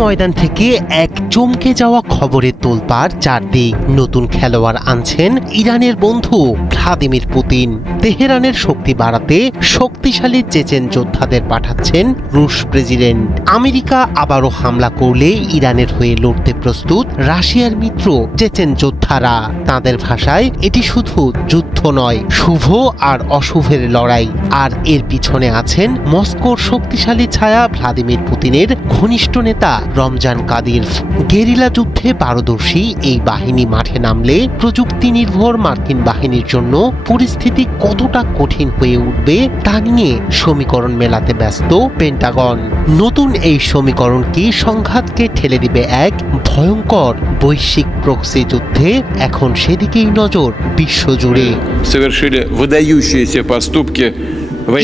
ময়দান থেকে এক চমকে যাওয়া খবরের তোলপাড় চারদিক। নতুন খেলোয়াড় আনছেন ইরানের বন্ধু ভ্লাদিমির পুতিন। তেহরানের শক্তি বাড়াতে শক্তিশালী চেচেন যোদ্ধাদের পাঠাচ্ছেন রুশ প্রেসিডেন্ট। আমেরিকা আবারও হামলা করলে ইরানের হয়ে লড়তে প্রস্তুত রাশিয়ার মিত্র চেচেন যোদ্ধারা। তাদের ভাষায় এটি শুধু যুদ্ধ নয়, শুভ আর অশুভের লড়াই। আর এর পিছনে আছেন মস্কোর শক্তিশালী ছায়া ভ্লাদিমির পুতিনের ঘনিষ্ঠ নেতা রমজান কাদিরভ। গেরিলা যুদ্ধে পারদর্শী এই বাহিনী মাঠে নামলে প্রযুক্তি নির্ভর মার্কিন বাহিনীর জন্য পরিস্থিতি কতটা কঠিন হয়ে উঠবে তা নিয়ে সমীকরণ মেলাতে ব্যস্ত পেন্টাগন। নতুন এই সমীকরণ কি সংঘাতকে ঠেলে দিবে এক ভয়ঙ্কর বৈশ্বিক প্রক্সি যুদ্ধে? এখন সেদিকেই নজর বিশ্বজুড়ে।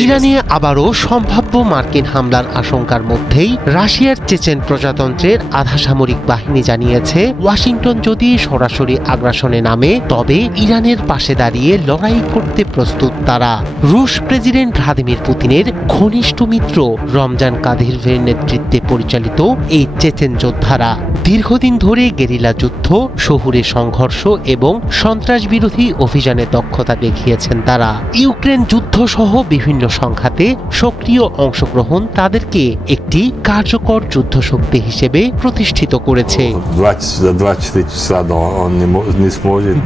ইরানে আবারও সম্ভাব্য মার্কিন হামলার আশঙ্কার মধ্যেই রাশিয়ার চেচেন প্রজাতন্ত্রের আধা সামরিক বাহিনী জানিয়েছে, ওয়াশিংটন যদি সরাসরি আগ্রাসনে নামে তবে ইরানের পাশে দাঁড়িয়ে লড়াই করতে প্রস্তুত তারা। রুশ প্রেসিডেন্ট ভ্লাদিমির পুতিনের ঘনিষ্ঠ মিত্র রমজান কাদিরভের নেতৃত্বে পরিচালিত এই চেচেন যোদ্ধারা দীর্ঘদিন ধরে গেরিলা যুদ্ধ, শহুরে সংঘর্ষ এবং সন্ত্রাস বিরোধী অভিযানে দক্ষতা দেখিয়েছেন তারা। ইউক্রেন যুদ্ধ সহ বিভিন্ন সংঘাতে সক্রিয় অংশগ্রহণ তাদেরকে একটি কার্যকর যুদ্ধ শক্তি হিসেবে প্রতিষ্ঠিত করেছে।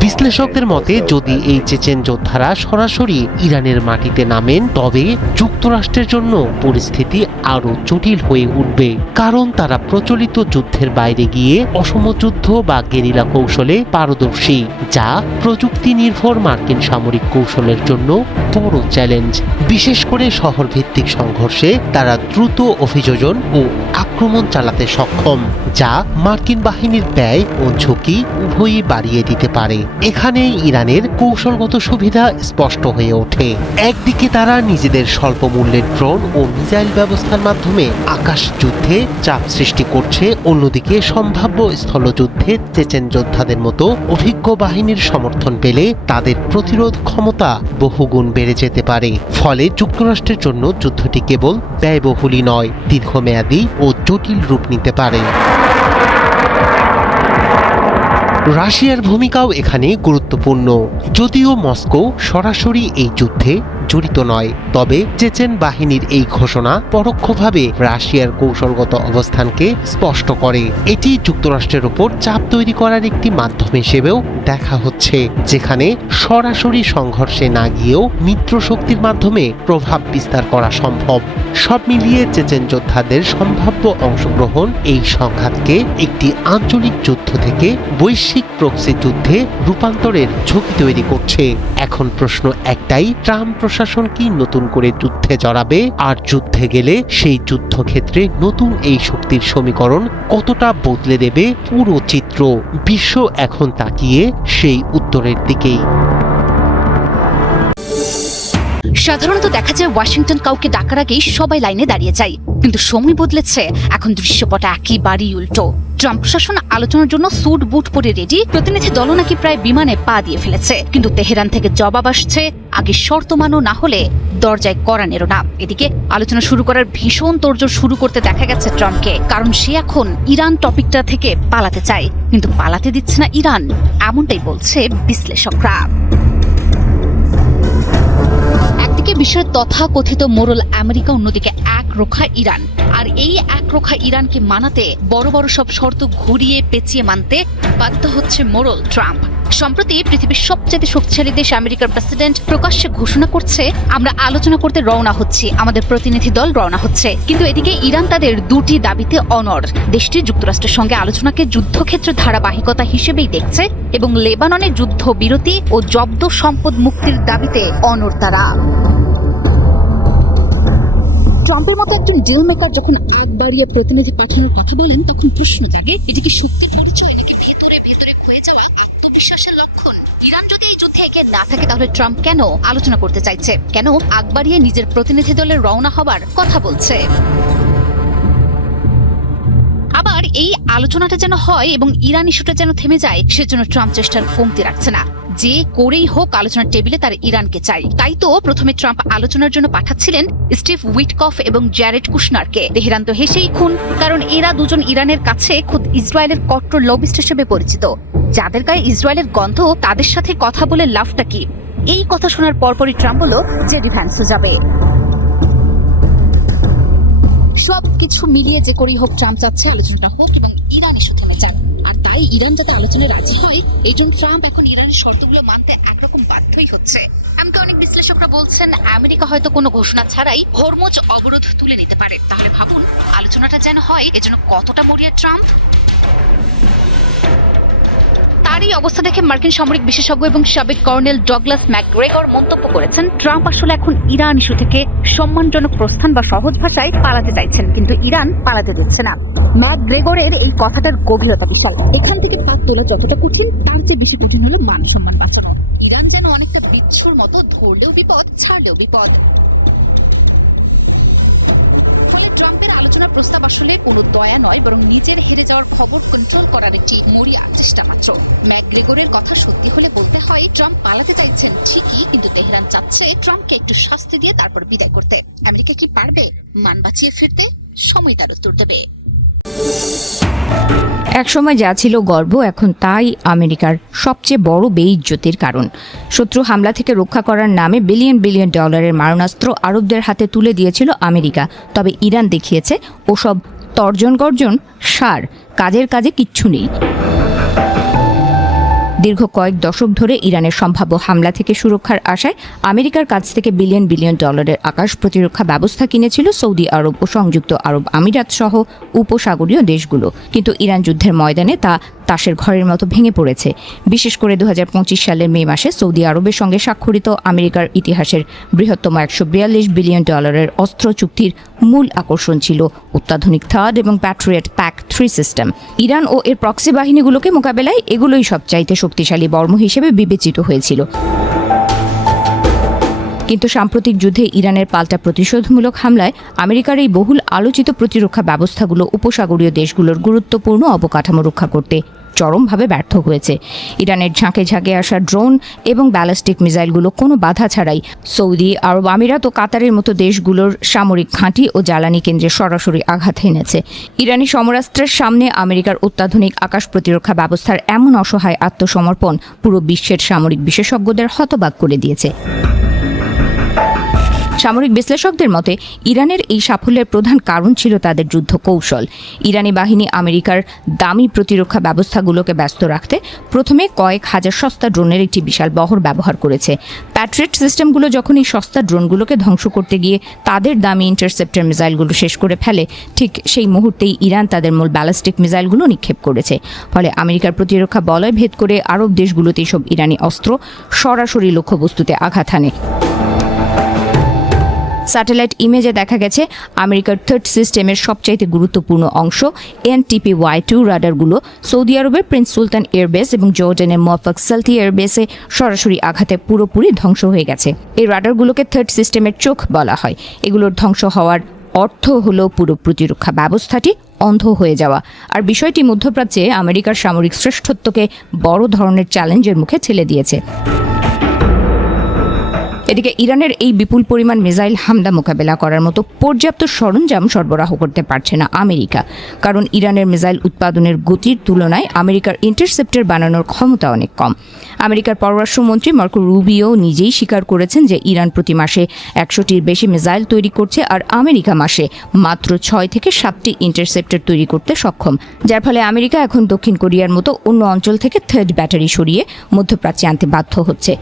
বিশ্লেষকদের মতে যদি এই চেচেন যোদ্ধারা সরাসরি ইরানের মাটিতে নামেন তবে যুক্তরাষ্ট্রের জন্য পরিস্থিতি আরো জটিল হয়ে উঠবে, কারণ তারা প্রচলিত যুদ্ধের বাইরে গিয়ে অসম যুদ্ধ বা গেরিলা কৌশলে পারদর্শী, যা প্রযুক্তি নির্ভর মার্কিন সামরিক কৌশলের জন্য বড় চ্যালেঞ্জ। বিশেষ করে শহর ভিত্তিক সংঘর্ষে তারা দ্রুত অভিযোজন ও আক্রমণ চালাতে সক্ষম, যা মার্কিন বাহিনীর ব্যয় ও ঝুঁকি উভয়ই বাড়িয়ে দিতে পারে। এখানেই ইরানের কৌশলগত সুবিধা স্পষ্ট হয়ে ওঠে। একদিকে তারা নিজেদের স্বল্প মূল্যের ড্রোন ও মিসাইল ব্যবস্থার মাধ্যমে আকাশ যুদ্ধে চাপ সৃষ্টি করছে, অন্যদিকে সম্ভাব্য স্থলযুদ্ধে চেচেন যোদ্ধাদের মতো অভিজ্ঞ বাহিনীর সমর্থন পেলে তাদের প্রতিরোধ ক্ষমতা বহুগুণ বেড়ে যেতে পারে। ফলে যুক্তরাষ্ট্রের জন্য যুদ্ধটি কেবল ব্যয়বহুলই নয়, দীর্ঘমেয়াদী ও জটিল রূপ নিতে পারে। রাশিয়ার ভূমিকাও এখানে গুরুত্বপূর্ণ। যদিও মস্কো সরাসরি এই যুদ্ধে জড়িত নয়, তবে চেচেন বাহিনীর এই ঘোষণা পরোক্ষভাবে রাশিয়ার কৌশলগত অবস্থানকে স্পষ্ট করে। এটি যুক্তরাষ্ট্রের উপর চাপ তৈরি করার একটি মাধ্যম হিসেবেও দেখা হচ্ছে, যেখানে সরাসরি সংঘর্ষে না গিয়েও মিত্র শক্তির মাধ্যমে প্রভাব বিস্তার করা সম্ভব। সব মিলিয়ে চেচেন যোদ্ধাদের সম্ভাব্য অংশগ্রহণ এই সংঘাতকে একটি আঞ্চলিক যুদ্ধ থেকে বৈশ্বিক প্রক্সি যুদ্ধে রূপান্তরের ঝুঁকি তৈরি করছে। এখন প্রশ্ন একটাই, ট্রাম্প প্রশাসন কি নতুন করে যুদ্ধে জড়াবে? আর যুদ্ধে গেলে সেই যুদ্ধক্ষেত্রে নতুন এই শক্তির সমীকরণ কতটা বদলে দেবে পুরো চিত্র? বিশ্ব এখন তাকিয়ে সেই উত্তরের দিকেই। সাধারণত দেখা যায় ওয়াশিংটন কাউকে ডাকার আগেই সবাই লাইনে দাঁড়িয়ে যায়, কিন্তু সময় বদলেছে। এখন দৃশ্যপট একেবারেই উল্টো। ট্রাম্প প্রশাসন আলোচনার জন্য স্যুট বুট পরে রেডি, প্রতিনিধি দল নাকি প্রায় বিমানে পা দিয়ে ফেলেছে, কিন্তু তেহরান থেকে জবাব আসছে আগে শর্ত মানো, না হলে দরজায় কড়া নেড়ো না। এদিকে আলোচনা শুরু করার ভীষণ তোড়জোড় শুরু করতে দেখা গেছে ট্রাম্পকে, কারণ সে এখন ইরান টপিকটা থেকে পালাতে চায়, কিন্তু পালাতে দিচ্ছে না ইরান, এমনটাই বলছে বিশ্লেষকরা। একদিকে বিশ্বের তথাকথিত মোরল আমেরিকা, অন্যদিকে একরোখা ইরান। আর এই একরোখা ইরানকে মানাতে বড় বড় সব শর্ত ঘুরিয়ে পেঁচিয়ে মানতে বাধ্য হচ্ছে মোরল ট্রাম্প। সম্প্রতি পৃথিবীর সবচেয়ে শক্তিশালী দেশ আমেরিকার প্রেসিডেন্ট প্রকাশ্যে ঘোষণা করছে, আমরা আলোচনা করতে রওনা হচ্ছি, আমাদের প্রতিনিধি দল রওনা হচ্ছে। কিন্তু এদিকে ইরান তাদের দুটি দাবিতে অনড়। দেশটি যুক্তরাষ্ট্রের সঙ্গে আলোচনাকে যুদ্ধক্ষেত্রের ধারাবাহিকতা হিসেবেই দেখছে এবং লেবাননে যুদ্ধ বিরতি ও জব্দ সম্পদ মুক্তির দাবিতে অনড় তারা। ট্রাম্পের মতো একজন ডিল মেকার যখন আগ বাড়িয়ে প্রতিনিধি পাঠানোর কথা বলেন, তখন প্রশ্ন জাগে, এটি কি শক্তির পরিচয় নাকি ভেতরে ভেতরে ক্ষয়ে যাওয়া আত্মবিশ্বাসের লক্ষণ? ইরান যদি এই যুদ্ধে এগিয়ে না থাকে তাহলে ট্রাম্প কেন আলোচনা করতে চাইছে? কেন আগ বাড়িয়ে নিজের প্রতিনিধি দলের রওনা হবার কথা বলছে? আবার এই আলোচনাটা যেন হয় এবং ইরান ইস্যুটা যেন থেমে যায়, সেজন্য ট্রাম্প চেষ্টার কমতি রাখছে না। যে করেই হোক আলোচনার টেবিলে তার ইরানকে চাই। তাই তো প্রথমে ট্রাম্প আলোচনার জন্য পাঠাচ্ছিলেন স্টিভ উইটকফ এবং জ্যারেড কুশনারকে। তেহরান তো হেসেই খুন, কারণ এরা দুজন ইরানের কাছে খুদ ইসরায়েলের কট্টর লবিস্ট হিসেবে পরিচিত। যাদের গায়ে ইসরায়েলের গন্ধ, তাদের সাথে কথা বলে লাভটা কি? এই কথা শোনার পরপরই ট্রাম্প বলল জেডি ভ্যান্সও যাবে। সবকিছু মিলিয়ে যে করেই হোক ট্রাম্প চাচ্ছে আলোচনাটা হোক এবং ইরান ইস্যু থেমে যাক। আর তাই ইরান যাতে আলোচনায় রাজি হয়, এই জন্য ট্রাম্প এখন ইরানের শর্তগুলো মানতে একরকম বাধ্যই হচ্ছে। এমনকি অনেক বিশ্লেষকরা বলছেন আমেরিকা হয়তো কোনো ঘোষণা ছাড়াই হরমুজ অবরোধ তুলে নিতে পারে। তাহলে ভাবুন আলোচনাটা যেন হয়, এজন্য কতটা মরিয়া ট্রাম্প। তার এই অবস্থা দেখে মার্কিন সামরিক বিশেষজ্ঞ এবং সাবেক কর্নেল ডগলাস ম্যাকগ্রেগর মন্তব্য করেছেন, ট্রাম্প আসলে এখন ইরান ইস্যু থেকে সম্মানজনক প্রস্থান বা সহজ ভাষায় পালাতে চাইছেন, কিন্তু ইরান পালাতে দিচ্ছে না। ম্যাকগ্রেগরের এই কথাটার গভীরতা বিশাল। এখান থেকে পাত তোলা যতটা কঠিন, তার চেয়ে বেশি কঠিন হলো মান সম্মান বাঁচানো। ইরান যেন অনেকটা বিচ্ছুর মতো, ধরলেও বিপদ, ছাড়লেও বিপদ। ফলে ট্রাম্পের আলোচনার প্রস্তাব আসলে কোনো দয়া নয়, বরং নিজের হেরে যাওয়ার খবর কন্ট্রোল করার একটি মরিয়া চেষ্টা মাত্র। ম্যাকগ্রেগরের কথা সত্যি হলে বলতে হয়, ট্রাম্প পালাতে চাইছেন ঠিকই, কিন্তু তেহরান চাচ্ছে ট্রাম্পকে একটু শাস্তি দিয়ে তারপর বিদায় করতে। আমেরিকা কি পারবে মান বাঁচিয়ে ফিরতে? সময় তার উত্তর দেবে। একসময় যা ছিল গর্ব, এখন তাই আমেরিকার সবচেয়ে বড় বেইজ্জতির কারণ। শত্রু হামলা থেকে রক্ষা করার নামে বিলিয়ন বিলিয়ন ডলারের মারণাস্ত্র আরবদের হাতে তুলে দিয়েছিল আমেরিকা। তবে ইরান দেখিয়েছে ওসব তর্জন গর্জন সার, কাজের কাজে কিচ্ছু নেই। দীর্ঘ কয়েক দশক ধরে ইরানের সম্ভাব্য হামলা থেকে সুরক্ষার আশায় আমেরিকার কাছ থেকে বিলিয়ন বিলিয়ন ডলারের আকাশ প্রতিরক্ষা ব্যবস্থা কিনেছিল সৌদি আরব ও সংযুক্ত আরব আমিরাত সহ উপসাগরীয় দেশগুলো। কিন্তু ইরান যুদ্ধের ময়দানে তা তাসের ঘরের মতো ভেঙে পড়েছে। বিশেষ করে 2025 সালের মে মাসে সৌদি আরবের সঙ্গে স্বাক্ষরিত আমেরিকার ইতিহাসের বৃহত্তম 142 বিলিয়ন ডলারের অস্ত্র চুক্তির মূল আকর্ষণ ছিল অত্যাধুনিক থার্ড এবং প্যাট্রিয়ট PAC-3 সিস্টেম। ইরান ও এর প্রক্সি বাহিনীগুলোকে মোকাবেলায় এগুলোই সবচাইতে শক্তিশালী বর্ম হিসেবে বিবেচিত হয়েছিল। কিন্তু সাম্প্রতিক যুদ্ধে ইরানের পাল্টা প্রতিশোধমূলক হামলায় আমেরিকার এই বহুল আলোচিত প্রতিরক্ষা ব্যবস্থাগুলো উপসাগরীয় দেশগুলোর গুরুত্বপূর্ণ অবকাঠামো রক্ষা করতে চরমভাবে ব্যর্থ হয়েছে। ইরানের ঝাঁকে ঝাঁকে আসা ড্রোন এবং ব্যালিস্টিক মিসাইলগুলো কোনো বাধা ছাড়াই সৌদি আরব আমিরাত ও কাতারের মতো দেশগুলোর সামরিক ঘাঁটি ও জ্বালানি কেন্দ্রে সরাসরি আঘাত হেনেছে। ইরানি সমরাস্ত্রের সামনে আমেরিকার অত্যাধুনিক আকাশ প্রতিরক্ষা ব্যবস্থার এমন অসহায় আত্মসমর্পণ পুরো বিশ্বের সামরিক বিশেষজ্ঞদের হতবাক করে দিয়েছে। সামরিক বিশ্লেষকদের মতে ইরানের এই সাফল্যের প্রধান কারণ ছিল তাদের যুদ্ধ কৌশল। ইরানি বাহিনী আমেরিকার দামি প্রতিরক্ষা ব্যবস্থাগুলোকে ব্যস্ত রাখতে প্রথমে কয়েক হাজার সস্তা ড্রোনের একটি বিশাল বহর ব্যবহার করেছে। প্যাট্রিয়ট সিস্টেমগুলো যখন এই সস্তা ড্রোনগুলোকে ধ্বংস করতে গিয়ে তাদের দামি ইন্টারসেপ্টর মিসাইলগুলো শেষ করে ফেলে, ঠিক সেই মুহূর্তেই ইরান তাদের মূল ব্যালিস্টিক মিসাইলগুলো নিক্ষেপ করেছে। ফলে আমেরিকার প্রতিরক্ষা বলয় ভেদ করে আরব দেশগুলোতে সব ইরানি অস্ত্র সরাসরি লক্ষ্যবস্তুতে আঘাত হানে। স্যাটেলাইট ইমেজে দেখা গেছে আমেরিকার থার্ড সিস্টেমের সবচাইতে গুরুত্বপূর্ণ অংশ NTPY-2 রাডারগুলো সৌদি আরবের প্রিন্স সুলতান এয়ারবেস এবং জর্ডানের মুওয়াফাক সালতি এয়ারবেসে সরাসরি আঘাতে পুরোপুরি ধ্বংস হয়ে গেছে। এই রাডারগুলোকে থার্ড সিস্টেমের চোখ বলা হয়। এগুলোর ধ্বংস হওয়ার অর্থ হলো পুরো প্রতিরক্ষা ব্যবস্থাটি অন্ধ হয়ে যাওয়া। আর বিষয়টি মধ্যপ্রাচ্যে আমেরিকার সামরিক শ্রেষ্ঠত্বকে বড় ধরনের চ্যালেঞ্জের মুখে ঠেলে দিয়েছে। এদিকে ইরানের এই বিপুল পরিমাণ মিসাইল হামলা মোকাবেলা করার মতো পর্যাপ্ত সরঞ্জাম সরবরাহ করতে পারছে না আমেরিকা, কারণ ইরানের মিসাইল উৎপাদনের গতির তুলনায় আমেরিকার ইন্টারসেপ্টর বানানোর ক্ষমতা অনেক কম। আমেরিকার পররাষ্ট্রমন্ত্রী মার্কো রুবিও নিজেই স্বীকার করেছেন যে ইরান প্রতি মাসে 100টির বেশি মিসাইল তৈরি করছে, আর আমেরিকা মাসে মাত্র 6 থেকে 7টি ইন্টারসেপ্টর তৈরি করতে সক্ষম, যার ফলে আমেরিকা এখন দক্ষিণ কোরিয়ার মতো অন্য অঞ্চল থেকে থার্ড ব্যাটারি সরিয়ে মধ্যপ্রাচ্যে আনতে বাধ্য হচ্ছে।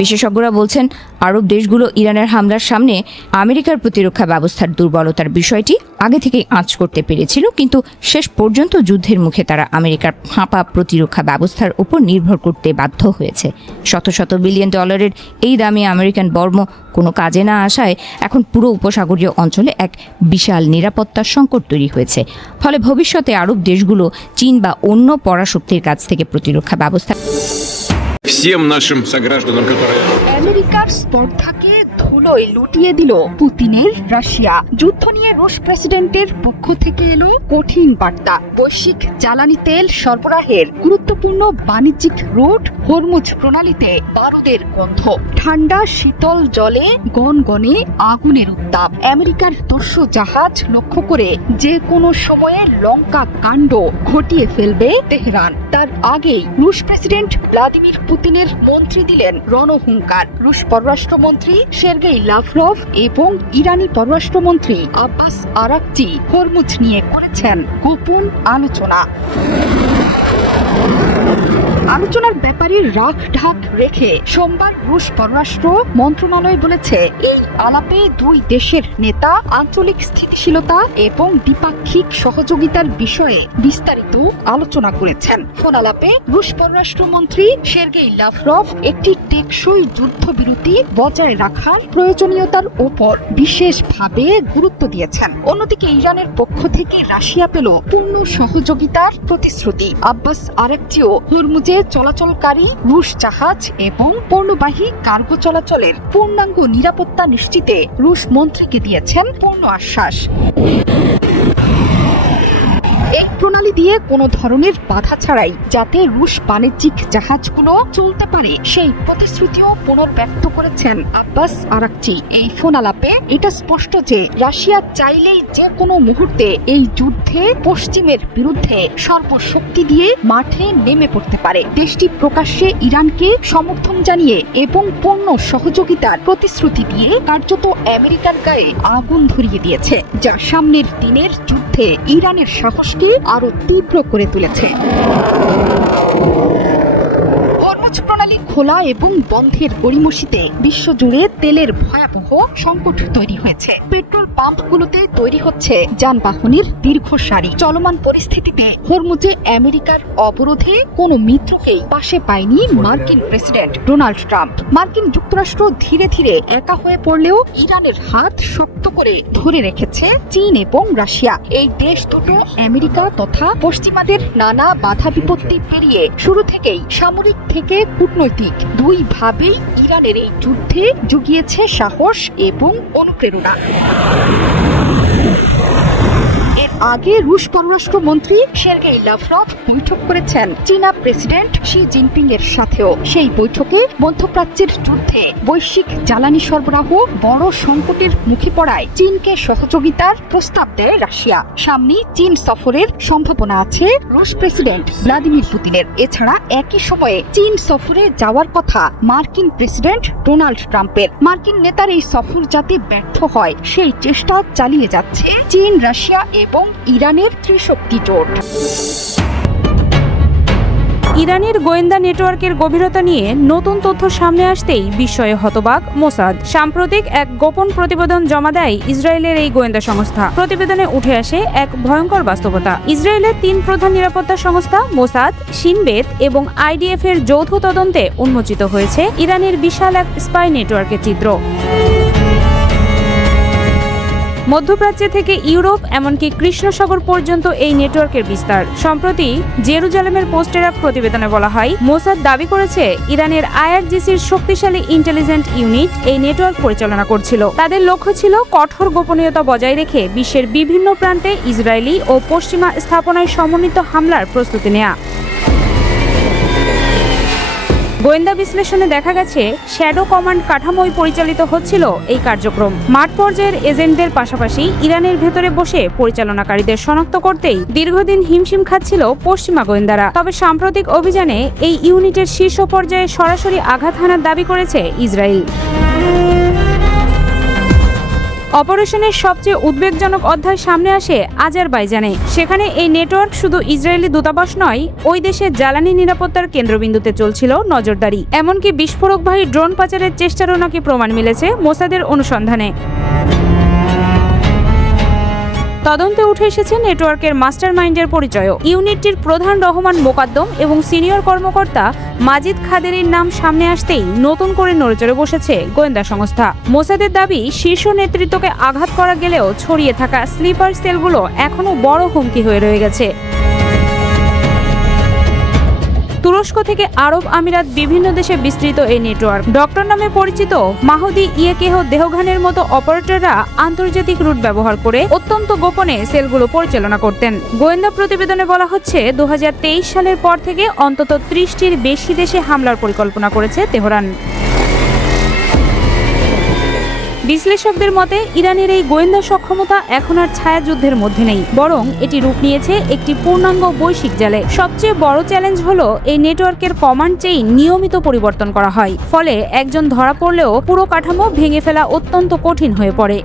বিশেষজ্ঞরা বলছেন আরব দেশগুলো ইরানের হামলার সামনে আমেরিকার প্রতিরক্ষা ব্যবস্থার দুর্বলতার বিষয়টি আগে থেকেই আঁচ করতে পেরেছিল, কিন্তু শেষ পর্যন্ত যুদ্ধের মুখে তারা আমেরিকার ফাঁপা প্রতিরক্ষা ব্যবস্থার উপর নির্ভর করতে বাধ্য হয়েছে। শত শত বিলিয়ন ডলারের এই দামি আমেরিকান বর্ম কোনো কাজে না আসায় এখন পুরো উপসাগরীয় অঞ্চলে এক বিশাল নিরাপত্তার সংকট তৈরি হয়েছে। ফলে ভবিষ্যতে আরব দেশগুলো চীন বা অন্য পরাশক্তির কাছ থেকে প্রতিরক্ষা ব্যবস্থা всем нашим согражданам, которые... আমেরিকার স্পর্ধাকে ধুলোয় লুটিয়ে দিল পুতিনের রাশিয়া। যুদ্ধ নিয়ে রুশ প্রেসিডেন্টের পক্ষ থেকে এলো কঠিন বার্তা। বৈশ্বিক জ্বালানি তেল সরবরাহের গুরুত্বপূর্ণ বাণিজ্যিক রুট হরমুজ প্রণালীতে বারুদের গন্ধ, ঠান্ডা শীতল জলে গনগনে আগুনের উত্তাপ। আমেরিকার 200 জাহাজ লক্ষ্য করে যে কোনো সময়ে লঙ্কা কাণ্ড ঘটিয়ে ফেলবে তেহরান। তার আগেই রুশ প্রেসিডেন্ট ভ্লাদিমির পুতিনের মন্ত্রী দিলেন রণহুঙ্কার। রুশ পররাষ্ট্রমন্ত্রী সের্গেই লাভরভ এবং ইরানি পররাষ্ট্রমন্ত্রী আব্বাস আরাকচি হরমুজ নিয়ে করেছেন গোপন আলোচনা। আলোচনার ব্যাপারে রাখ ঢাক রেখে সোমবার রুশ পররাষ্ট্র মন্ত্রণালয় বলেছে, এই আলাপে দুই দেশের নেতা আঞ্চলিক স্থিতিশীলতা এবং দ্বিপাক্ষিক সহযোগিতার বিষয়ে বিস্তারিত আলোচনা করেছেন। ফোন আলাপে রুশ পররাষ্ট্রমন্ত্রী সের্গেই লাভরভ একটি টেকসই যুদ্ধবিরতি বজায় রাখার প্রয়োজনীয়তার উপর বিশেষভাবে গুরুত্ব দিয়েছেন। অন্যদিকে ইরানের পক্ষ থেকে রাশিয়া পেল পূর্ণ সহযোগিতার প্রতিশ্রুতি। আব্বাস আরাকচিও হরমুজে চলাচলকারী রুশ জাহাজ এবং পণ্যবাহী কার্গো চলাচলের পূর্ণাঙ্গ নিরাপত্তা নিশ্চিতে রুশ মন্ত্রীকে দিয়েছেন পূর্ণ আশ্বাস। এই প্রণালী দিয়ে কোনো ধরনের বাধা ছাড়াই যাতে রুশ বাণিজ্যিক জাহাজগুলো চলতে পারে সেই প্রতিশ্রুতিও পুনর্ব্যক্ত করেছেন আব্বাস আরাকচি। এই ফোন আলাপে এটা স্পষ্ট যে রাশিয়া চাইলেই যে কোনো মুহূর্তে এই যুদ্ধে পশ্চিমের বিরুদ্ধে সর্বশক্তি দিয়ে মাঠে নেমে পড়তে পারে। দেশটি প্রকাশ্যে ইরানকে সমর্থন জানিয়ে এবং পূর্ণ সহযোগিতার প্রতিশ্রুতি দিয়ে কার্যত আমেরিকার গায়ে আগুন ধরিয়ে দিয়েছে, যা সামনের দিনের যুদ্ধে ইরানের সাহসকে আরো তীব্র করে তুলেছে। হরমুজ প্রণালী খোলা এবং বন্ধের গড়িমসিতে বিশ্বজুড়ে তেলের ভয়াবহ সংকট তৈরি হয়েছে। পেট্রোল পাম্পগুলোতে তৈরি হচ্ছে যানবাহনের দীর্ঘ সারি। চলমান পরিস্থিতিতে হরমুজে আমেরিকার অবরোধে কোনো মিত্রকেই পাশে পায়নি মার্কিন প্রেসিডেন্ট ডোনাল্ড ট্রাম্প। মার্কিন যুক্তরাষ্ট্র ধীরে ধীরে একা হয়ে পড়লেও ইরানের হাত শক্ত করে ধরে রেখেছে চীন এবং রাশিয়া। এই দেশ দুটো আমেরিকা তথা পশ্চিমাদের নানা বাধা বিপত্তি পেরিয়ে শুরু থেকেই সামরিক থেকে কূটনৈতিক দুইভাবেই ইরানের এই যুদ্ধে জুগিয়েছে সাহস এবং অনুপ্রেরণা। এর আগে রুশ পররাষ্ট্রমন্ত্রী সের্গেই লাভরভ বৈঠক করেছেন চীনা প্রেসিডেন্ট শি জিনপিং এর সাথেও। সেই বৈঠকে মধ্যপ্রাচ্যের যুদ্ধে বৈশ্বিক জ্বালানি সরবরাহ বড় সংকটের মুখে পড়ায় চীনকে সহযোগিতার প্রস্তাব দেয় রাশিয়া। সামনে চীন সফরের সম্ভাবনা আছে রুশ প্রেসিডেন্ট ভ্লাদিমির পুতিনের। এছাড়া একই সময়ে চীন সফরে যাওয়ার কথা মার্কিন প্রেসিডেন্ট ডোনাল্ড ট্রাম্পের। মার্কিন নেতার এই সফর যাতে ব্যর্থ হয় সেই চেষ্টা চালিয়ে যাচ্ছে চীন, রাশিয়া এবং ইরানের ত্রিশক্তি জোট। ইরানের গোয়েন্দা নেটওয়ার্কের গভীরতা নিয়ে নতুন তথ্য সামনে আসতেই বিস্ময়ে হতবাক মোসাদ। সাম্প্রতিক এক গোপন প্রতিবেদন জমা দেয় ইসরায়েলের এই গোয়েন্দা সংস্থা। প্রতিবেদনে উঠে আসে এক ভয়ঙ্কর বাস্তবতা। ইসরায়েলের 3 প্রধান নিরাপত্তা সংস্থা মোসাদ, শিন বেত এবং আইডিএফ এর যৌথ তদন্তে উন্মোচিত হয়েছে ইরানের বিশাল এক স্পাই নেটওয়ার্কের চিত্র। মধ্যপ্রাচ্য থেকে ইউরোপ এমনকি কৃষ্ণসাগর পর্যন্ত এই নেটওয়ার্কের বিস্তার। সম্প্রতি জেরুজালেমের পোস্টের এক প্রতিবেদনে বলা হয়, মোসাদ দাবি করেছে ইরানের আইআরজিসির শক্তিশালী ইন্টেলিজেন্ট ইউনিট এই নেটওয়ার্ক পরিচালনা করছিল। তাদের লক্ষ্য ছিল কঠোর গোপনীয়তা বজায় রেখে বিশ্বের বিভিন্ন প্রান্তে ইসরায়েলি ও পশ্চিমা স্থাপনায় সমন্বিত হামলার প্রস্তুতি নেওয়া। গোয়েন্দা বিশ্লেষণে দেখা গেছে শ্যাডো কমান্ড কাঠামোয় পরিচালিত হচ্ছিল এই কার্যক্রম। মাঠ পর্যায়ের এজেন্টদের পাশাপাশি ইরানের ভেতরে বসে পরিচালনাকারীদের শনাক্ত করতেই দীর্ঘদিন হিমশিম খাচ্ছিল পশ্চিমা গোয়েন্দারা। তবে সাম্প্রতিক অভিযানে এই ইউনিটের শীর্ষ পর্যায়ে সরাসরি আঘাত হানার দাবি করেছে ইসরায়েল। অপারেশনের সবচেয়ে উদ্বেগজনক অধ্যায় সামনে আসে আজারবাইজানে। সেখানে এই নেটওয়ার্ক শুধু ইসরায়েলি দূতাবাস নয়, ওই দেশের জ্বালানি নিরাপত্তার কেন্দ্রবিন্দুতে চলছিল নজরদারি। এমনকি বিস্ফোরকবাহী ড্রোন পাচারের চেষ্টারও নাকি প্রমাণ মিলেছে মোসাদের অনুসন্ধানে। তদন্তে উঠে এসেছে নেটওয়ার্কের মাস্টার মাইন্ডের পরিচয়। ইউনিটটির প্রধান রহমান মোকাদ্দম এবং সিনিয়র কর্মকর্তা মাজিদ খাদেরির নাম সামনে আসতেই নতুন করে নড়েচড়ে বসেছে গোয়েন্দা সংস্থা। মোসাদের দাবি, শীর্ষ নেতৃত্বকে আঘাত করা গেলেও ছড়িয়ে থাকা স্লিপার সেলগুলো এখনো বড় হুমকি হয়ে রয়ে গেছে। তুরস্ক থেকে আরব আমিরাত বিভিন্ন দেশে বিস্তৃত এই নেটওয়ার্ক। ডক্টর নামে পরিচিত মাহুদি ইয়েকেহ দেহঘানের মতো অপারেটররা আন্তর্জাতিক রুট ব্যবহার করে অত্যন্ত গোপনে সেলগুলো পরিচালনা করতেন। গোয়েন্দা প্রতিবেদনে বলা হচ্ছে 2023 সালের পর থেকে অন্তত 30টির বেশি দেশে হামলার পরিকল্পনা করেছে তেহরান। বিশ্লেষকদের মতে ইরানের এই গোয়েন্দা সক্ষমতা এখন আর ছায়াযুদ্ধের মধ্যে নেই, বরং এটি রূপ নিয়েছে একটি পূর্ণাঙ্গ বৈশ্বিক জালে। সবচেয়ে বড় চ্যালেঞ্জ হলো এই নেটওয়ার্কের কমান্ড চেইন নিয়মিত পরিবর্তন করা হয়, ফলে একজন ধরা পড়লেও পুরো কাঠামো ভেঙে ফেলা অত্যন্ত কঠিন হয়ে পড়ে।